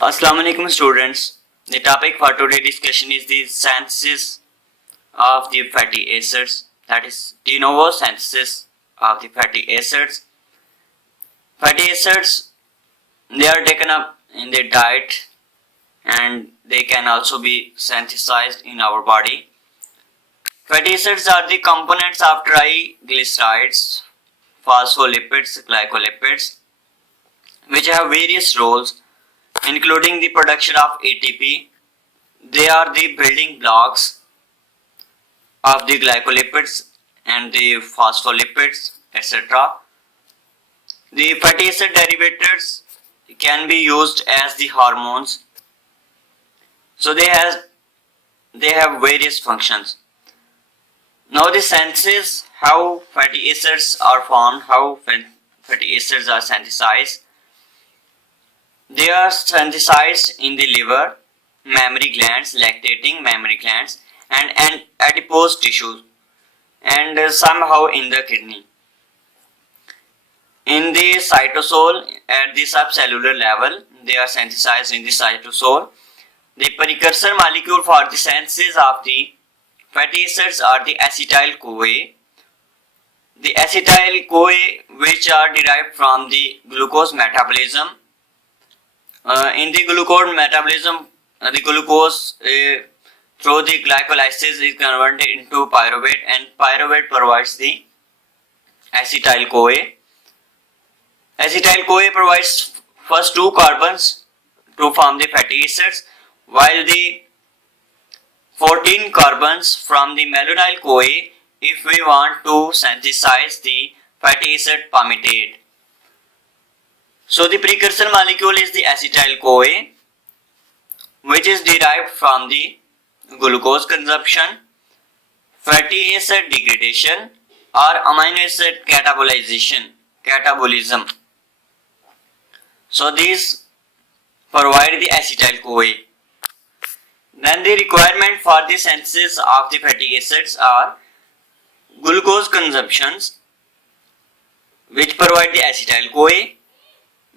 Assalamu alaikum students. The topic for today's discussion is the synthesis of the fatty acids. That is de novo synthesis of the fatty acids. Fatty acids, they are taken up in the diet and they can also be synthesized in our body. Fatty acids are the components of triglycerides, phospholipids, glycolipids, which have various roles including the production of ATP. They are the building blocks of the glycolipids and the phospholipids, etc. The fatty acid derivatives can be used as the hormones. So they have various functions. Now the synthesis, how fatty acids are formed, how fatty acids are synthesized. They are synthesized in the liver, mammary glands, lactating mammary glands, and adipose tissues, and somehow in the kidney. In the cytosol, at the subcellular level, they are synthesized in the cytosol. The precursor molecule for the synthesis of the fatty acids are the acetyl-CoA. The acetyl-CoA, which are derived from the glucose metabolism. In the glucose metabolism, the glucose through the glycolysis is converted into pyruvate, and pyruvate provides the acetyl-CoA. Acetyl-CoA provides first two carbons to form the fatty acids, while the 14 carbons from the malonyl-CoA if we want to synthesize the fatty acid palmitate. So the precursor molecule is the acetyl-CoA, which is derived from the glucose consumption, fatty acid degradation, or amino acid catabolism. So these provide the acetyl-CoA. Then the requirement for the synthesis of the fatty acids are glucose consumptions, which provide the acetyl-CoA,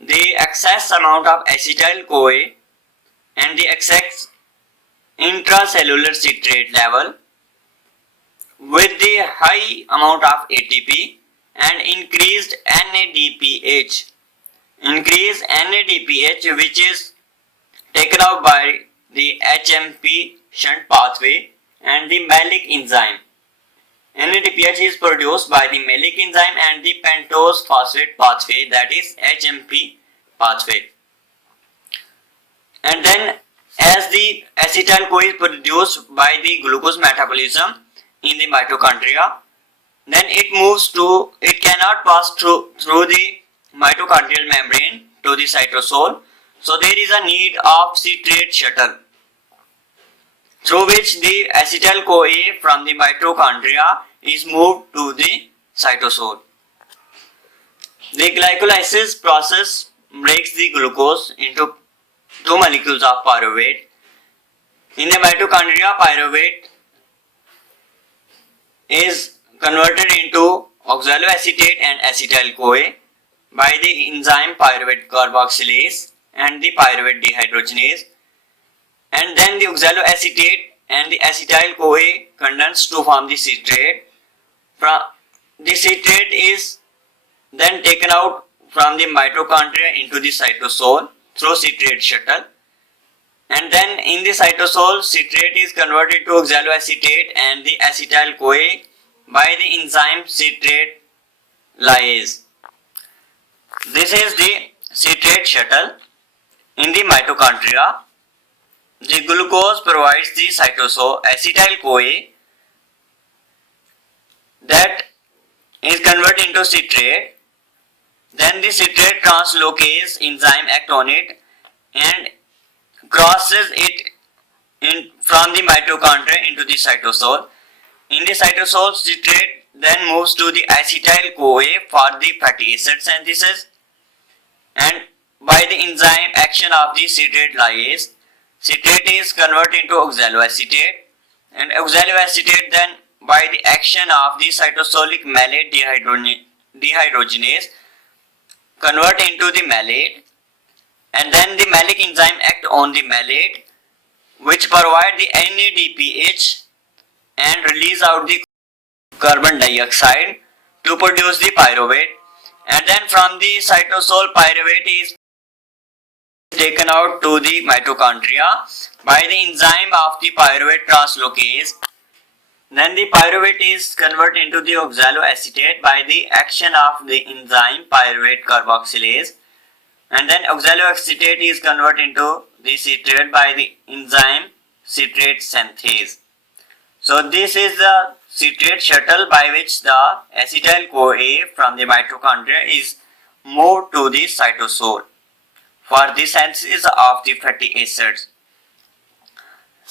the excess amount of acetyl-CoA, and the excess intracellular citrate level with the high amount of ATP and increased NADPH. Increased NADPH, which is taken up by the HMP shunt pathway and the malic enzyme. NADPH is produced by the malic enzyme and the pentose phosphate pathway, that is HMP pathway. And then as the acetyl-CoA is produced by the glucose metabolism in the mitochondria, then it cannot pass through the mitochondrial membrane to the cytosol. So there is a need of citrate shuttle through which the acetyl-CoA from the mitochondria is moved to the cytosol. The glycolysis process breaks the glucose into two molecules of pyruvate. In the mitochondria, pyruvate is converted into oxaloacetate and acetyl-CoA by the enzyme pyruvate carboxylase and the pyruvate dehydrogenase, and then the oxaloacetate and the acetyl-CoA condense to form the citrate. The citrate is then taken out from the mitochondria into the cytosol through citrate shuttle, and then in the cytosol citrate is converted to oxaloacetate and the acetyl-CoA by the enzyme citrate lyase. This is the citrate shuttle. In the mitochondria, the glucose provides the cytosol acetyl-CoA that is converted into citrate. Then the citrate translocase enzyme acts on it and crosses it from the mitochondria into the cytosol. In the cytosol, citrate then moves to the acetyl-CoA for the fatty acid synthesis, and by the enzyme action of the citrate lyase, citrate is converted into oxaloacetate, and oxaloacetate then by the action of the cytosolic malate dehydrogenase convert into the malate, and then the malic enzyme act on the malate, which provide the NADPH and release out the carbon dioxide to produce the pyruvate, and then from the cytosol pyruvate is taken out to the mitochondria by the enzyme of the pyruvate translocase. Then the pyruvate is converted into the oxaloacetate by the action of the enzyme pyruvate carboxylase, and then oxaloacetate is converted into the citrate by the enzyme citrate synthase. So this is the citrate shuttle by which the acetyl-CoA from the mitochondria is moved to the cytosol for the synthesis of the fatty acids.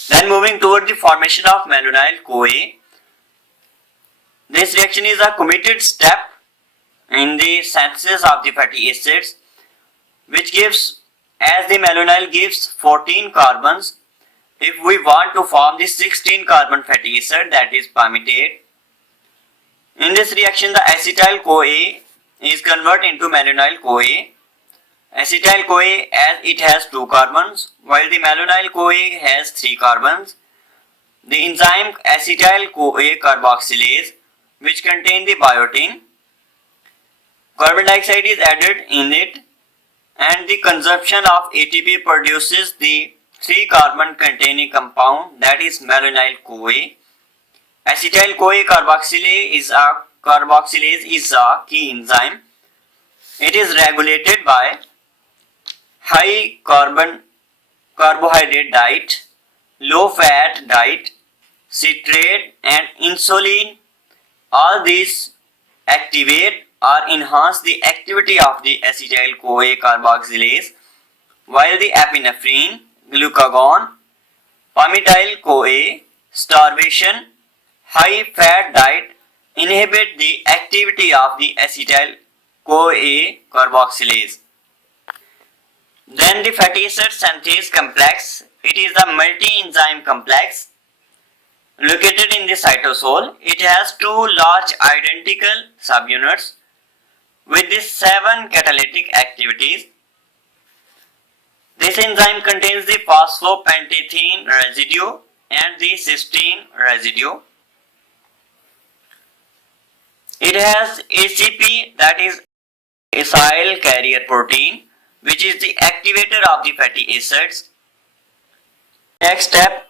Then moving toward the formation of malonyl-CoA, this reaction is a committed step in the synthesis of the fatty acids, which gives, as the malonyl gives 14 carbons, if we want to form the 16 carbon fatty acid, that is palmitate. In this reaction, the acetyl-CoA is converted into malonyl-CoA. Acetyl-CoA, as it has 2 carbons, while the malonyl-CoA has 3 carbons. The enzyme acetyl-CoA carboxylase, which contain the biotin, carbon dioxide is added in it, and the consumption of ATP produces the 3 carbon containing compound, that is malonyl-CoA. Acetyl-CoA carboxylase is a key enzyme. It is regulated by high carbohydrate diet, low fat diet, citrate and insulin. All these activate or enhance the activity of the acetyl-CoA carboxylase, while the epinephrine, glucagon, palmitoyl-CoA, starvation, high fat diet inhibit the activity of the acetyl-CoA carboxylase. Then the fatty acid synthase complex, it is a multi-enzyme complex located in the cytosol. It has 2 large identical subunits with the 7 catalytic activities. This enzyme contains the phosphopentatene residue and the cysteine residue. It has ACP, that is acyl carrier protein, which is the activator of the fatty acids. Next step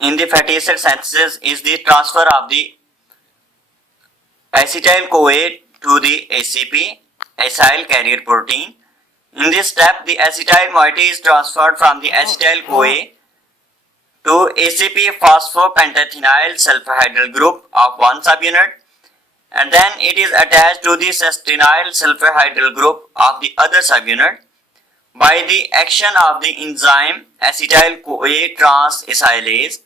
in the fatty acid synthesis is the transfer of the acetyl-CoA to the ACP, acyl carrier protein. In this step, the acetyl moiety is transferred from the acetyl-CoA to ACP phosphopentathenyl sulfhydryl group of one subunit, and then it is attached to the cysteine sulfhydryl group of the other subunit by the action of the enzyme acetyl-CoA transacylase.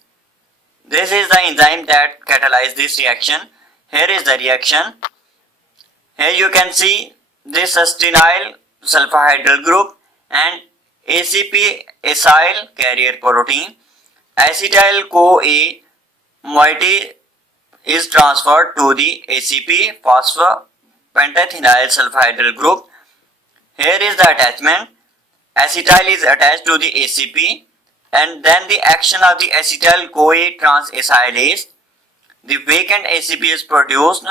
This is the enzyme that catalyzes this reaction. Here is the reaction. Here you can see this cysteine sulfhydryl group and ACP acyl carrier protein. Acetyl-CoA moiety is transferred to the ACP phosphopentathenyl sulfhydryl group. Here is the attachment. Acetyl is attached to the ACP, and then the action of the acetyl-CoA transacylase, the vacant ACP is produced,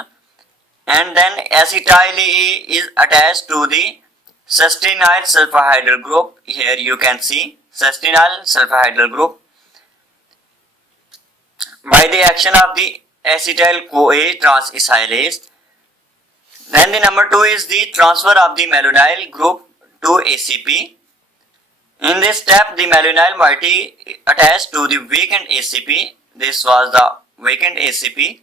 and then acetyl is attached to the cysteine sulfhydryl group. Here you can see cysteine sulfhydryl group by the action of the acetyl-CoA transacylase. Then the number 2 is the transfer of the malonyl group to ACP. In this step, the malonyl moiety attached to the vacant ACP. This was the vacant ACP.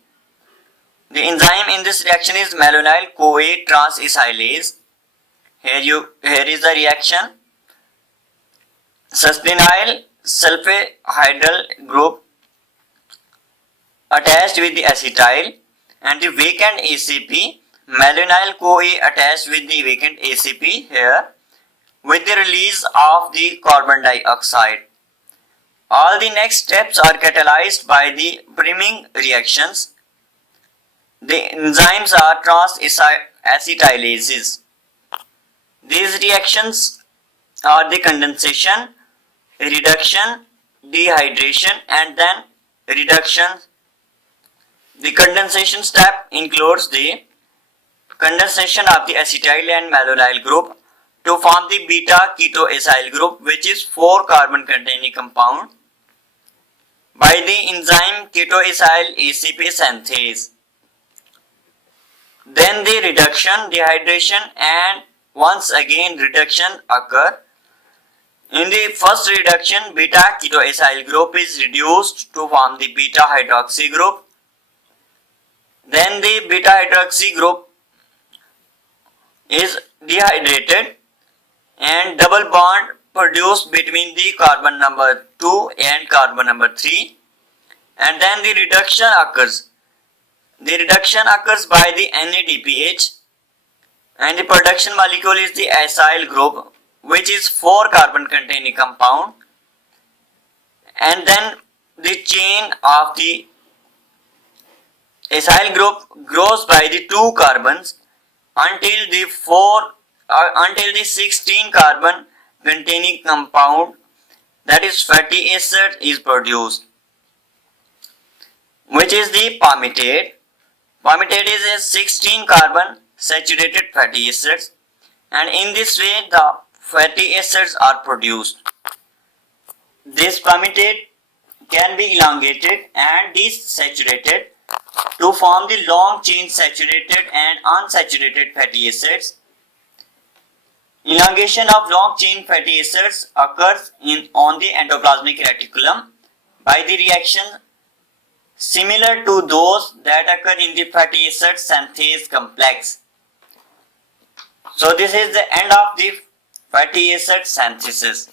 The enzyme in this reaction is malonyl-CoA transacylase. Here is the reaction. Cysteine sulfhydryl group attached with the acetyl and the vacant ACP. Malonyl-CoA attached with the vacant ACP here with the release of the carbon dioxide. All the next steps are catalyzed by the priming reactions. The enzymes are transacetylases. These reactions are the condensation, reduction, dehydration, and then reduction. The condensation step includes the condensation of the acetyl and malonyl group to form the beta ketoacyl group, which is 4 carbon containing compound, by the enzyme ketoacyl ACP synthase. Then the reduction, dehydration, and once again reduction occur. In the first reduction, beta ketoacyl group is reduced to form the beta hydroxy group. Then the beta hydroxy group is dehydrated and double bond produced between the carbon number 2 and carbon number 3, and then the reduction occurs. The reduction occurs by the NADPH, and the production molecule is the acyl group, which is 4 carbon containing compound, and then the chain of the acyl group grows by the 2 carbons until the 16 carbon containing compound, that is fatty acid, is produced, which is the palmitate. Palmitate is a 16 carbon saturated fatty acids, and in this way the fatty acids are produced. This palmitate can be elongated and desaturated to form the long chain saturated and unsaturated fatty acids. Elongation of long chain fatty acids occurs on the endoplasmic reticulum by the reaction similar to those that occur in the fatty acid synthase complex. So this is the end of the fatty acid synthesis.